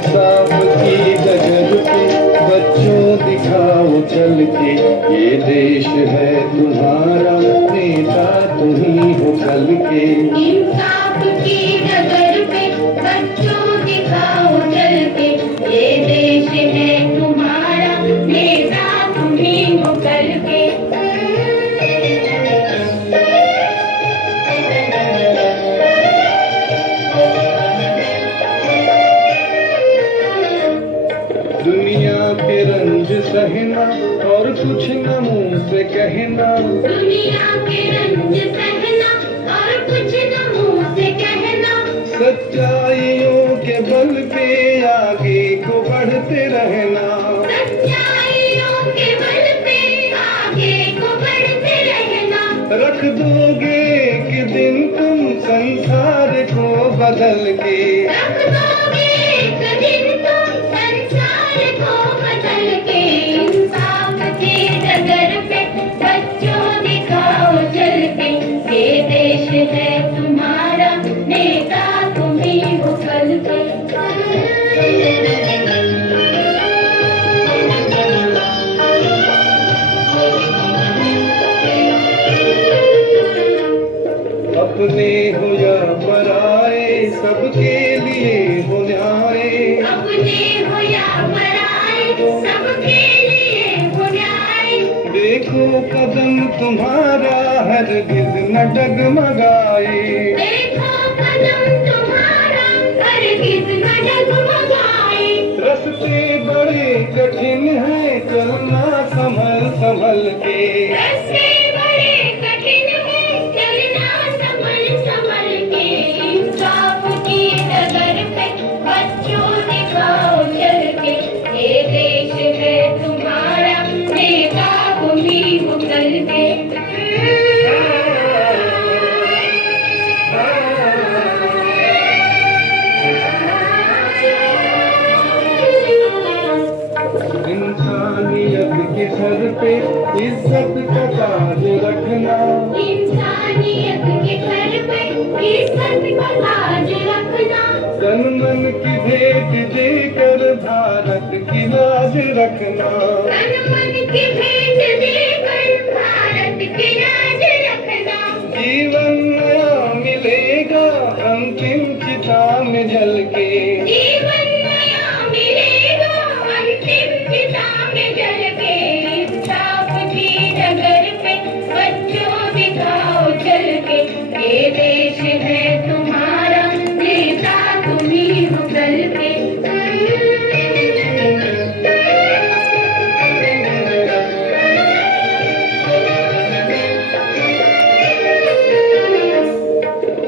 इंसाफ की डगर पे बच्चों दिखाओ चल के, ये देश है तुम्हारा, नेता तुम्ही हो कल के। इंसाफ की डगर पे बच्चों दिखाओ चल के, ये देश है तुम्हारा, नेता तुम्ही हो कल के। दुनिया के रंज सहना और कुछ न मुंह से कहना, दुनिया के रंज सहना और कुछ न मुंह से कहना, सच्चाइयों के बल पे आगे को बढ़ते रहना। सच्चाइयों के बल पे आगे को बढ़ते रहना। रख दोगे एक दिन तुम संसार को बदल के, रख दोगे एक दिन तुम संसार को बदल के। इंसाफ की डगर पे बच्चों दिखाओ चल के, ये देश है तुम्हारा, नेता तुम्ही हो कल के। अपने हो या पराए सबके लिए हो न्याय। अपने हो या पराए सबके लिए हो न्याय। देखो कदम तुम्हारा हरगिज न डगमगाए। देखो कदम तुम्हारा हरगिज न डगमगाए। रास्ते बड़े कठिन हैं चलना संभल संभल के। रास्ते बड़े कठिन हैं चलना संभल संभल के। इंसाफ की डगर पे बच्चों दिखाओ चल के, ये देश है तुम्हारा, नेता तुम्ही हो कल के। इंसानियत के सर पे इज्जत का ताज रखना। इंसानियत के सर पे इज्जत का ताज रखना। तन मन की भेंट देकर भारत की लाज रखना। तन मन की भेंट देकर भारत की लाज रखना। जीवन नया मिलेगा अंतिम चिता में जल के। जीवन नया मिलेगा अंतिम चिता में जल के। इंसाफ की डगर पे बच्चों दिखाओ चल के, ये देश है तुम्हारा, नेता तुम्ही हो कल के।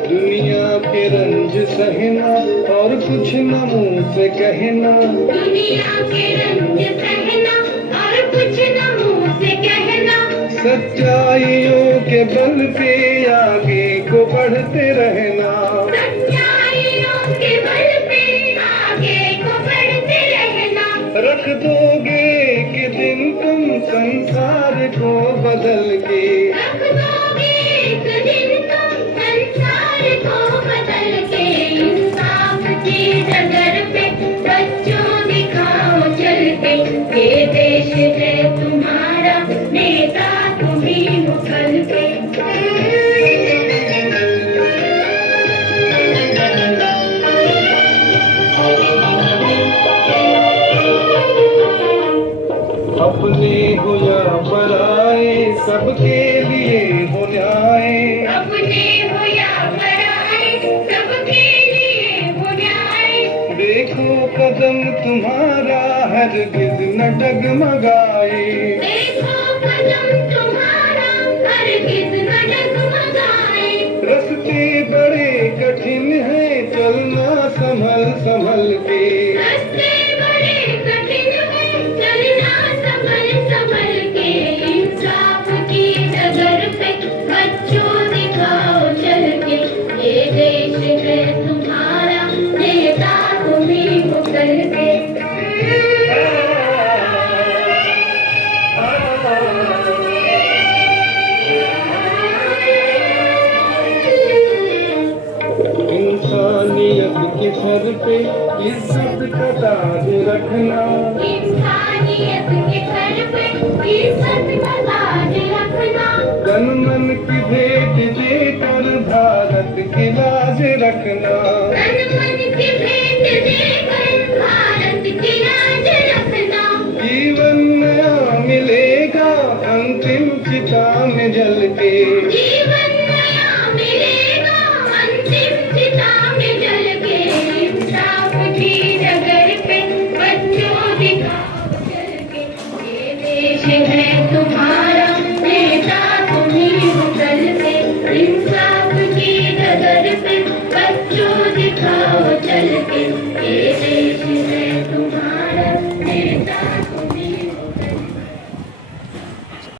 दुनिया के रंज सहना और कुछ न मुंह से कहना। दुनिया के रंज सहना और कुछ न मुंह से कहना। सच्चाइयों के बल पे आगे को बढ़ते रहना। सच्चाइयों के बल पे आगे को बढ़ते रहना। रख दोगे एक दिन तुम संसार को बदल के। रख दोगे एक दिन तुम संसार को बदल के। इंसाफ की डगर पे बच्चों दिखाओ चल के, ये देश है तुम्हारा, नेता तुम्ही हो कल के। अपने हो या पराए सबके लिए हो न्याय। अपने हो या पराए सबके लिए हो न्याय। देखो कदम तुम्हारा हरगिज न डगमगाए। देखो कदम तुम्हारा हरगिज न डगमगाए। रास्ते बड़े कठिन हैं चलना संभल संभल के। रास्ते बड़े कठिन हैं चलना संभल संभल के। इंसाफ की डगर पे बच्चों दिखाओ चल के, ये देश है तुम्हारा, नेता तुम्ही हो कल के। इंसानियत के सर पे पे इज्जत का ताज रखना। इंसानियत के घर पे इज्जत का ताज रखना। तन मन की भेंट देकर भारत की लाज रखना।